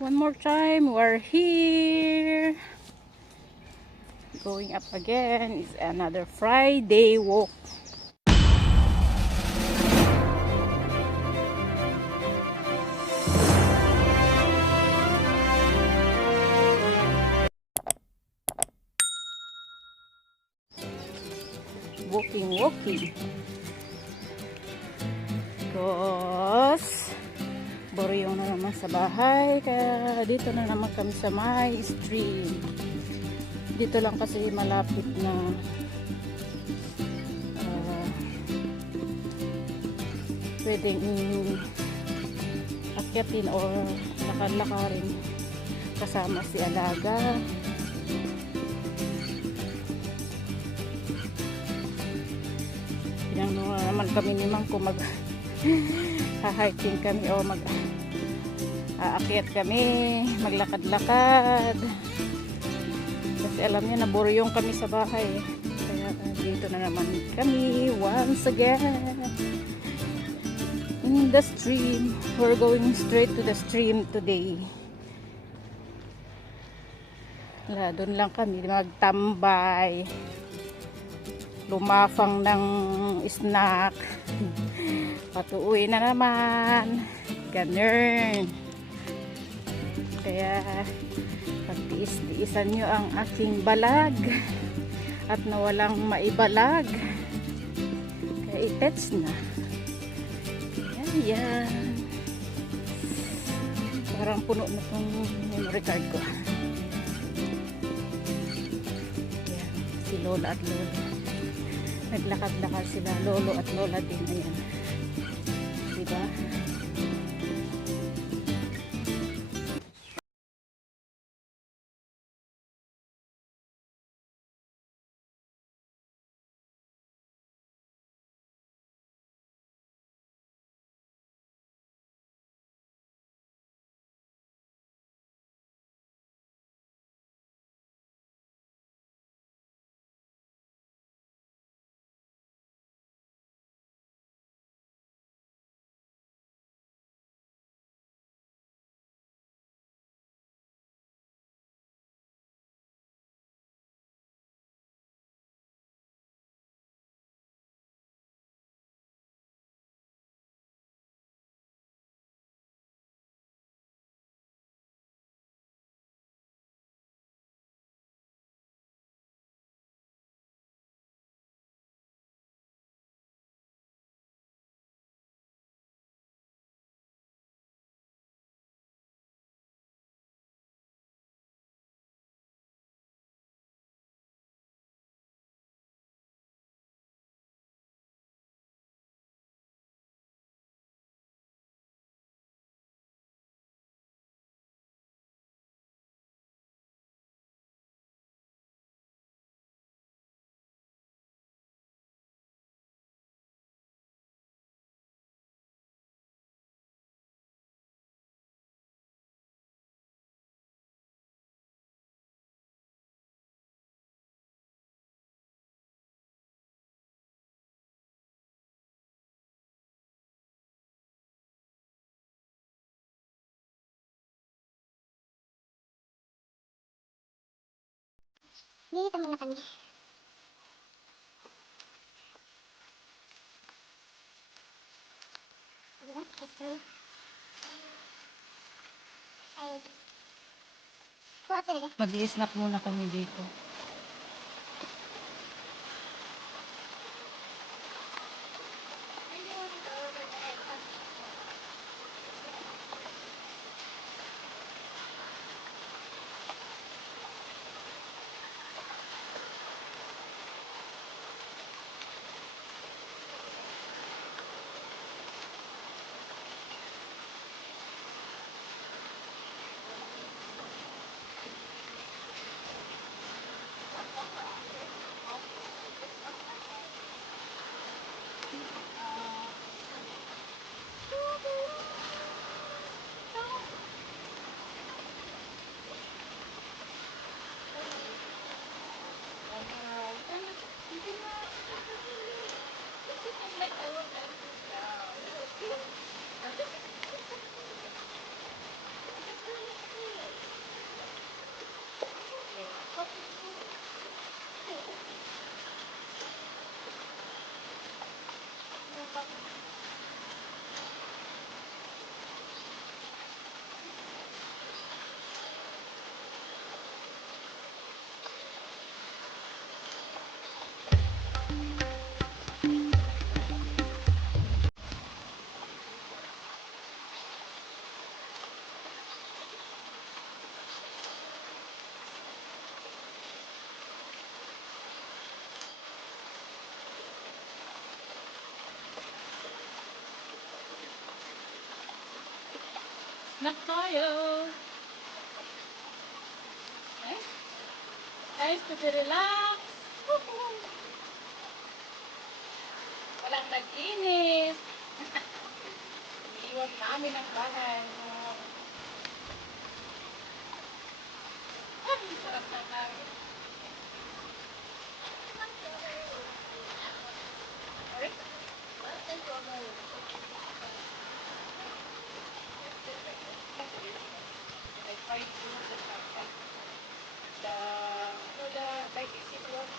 One more time, we're here. Going up again is another Friday walk. Walking. Because boryong na naman sa bahay, kaya dito na naman kami sa my stream. Dito lang kasi malapit na pwedeng akyatin or lakad-lakarin kasama si Alaga. Pinang naman kami ni Mang kung mag hiking kami o mag aakyat kami, maglakad-lakad kasi alam niya naburyong kami sa bahay, kaya dito na naman kami once again in the stream. We're going straight to the stream today. Doon lang kami magtambay, lumafang ng snack, patuuwi na naman, ganun. Kaya pagtiis-tiisan nyo ang aking balag at nawalang maibalag, kaya ipets na. Yan. Parang puno na itong memory card ko. Yan. Si Lola at Lola. Naglakad-lakad sila, Lolo at Lola din. Ayan. Diba? Dito muna kami. Ito. Ay. Kuha talaga. Mag-i-snack muna kami dito. Snack tayo. Nice. Nice to be relaxed. Woohoo! Walang nag-init. Iwan namin ang bahay. Sarap na namin. Sorry? I tried to the like it was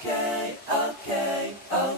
okay, okay, okay.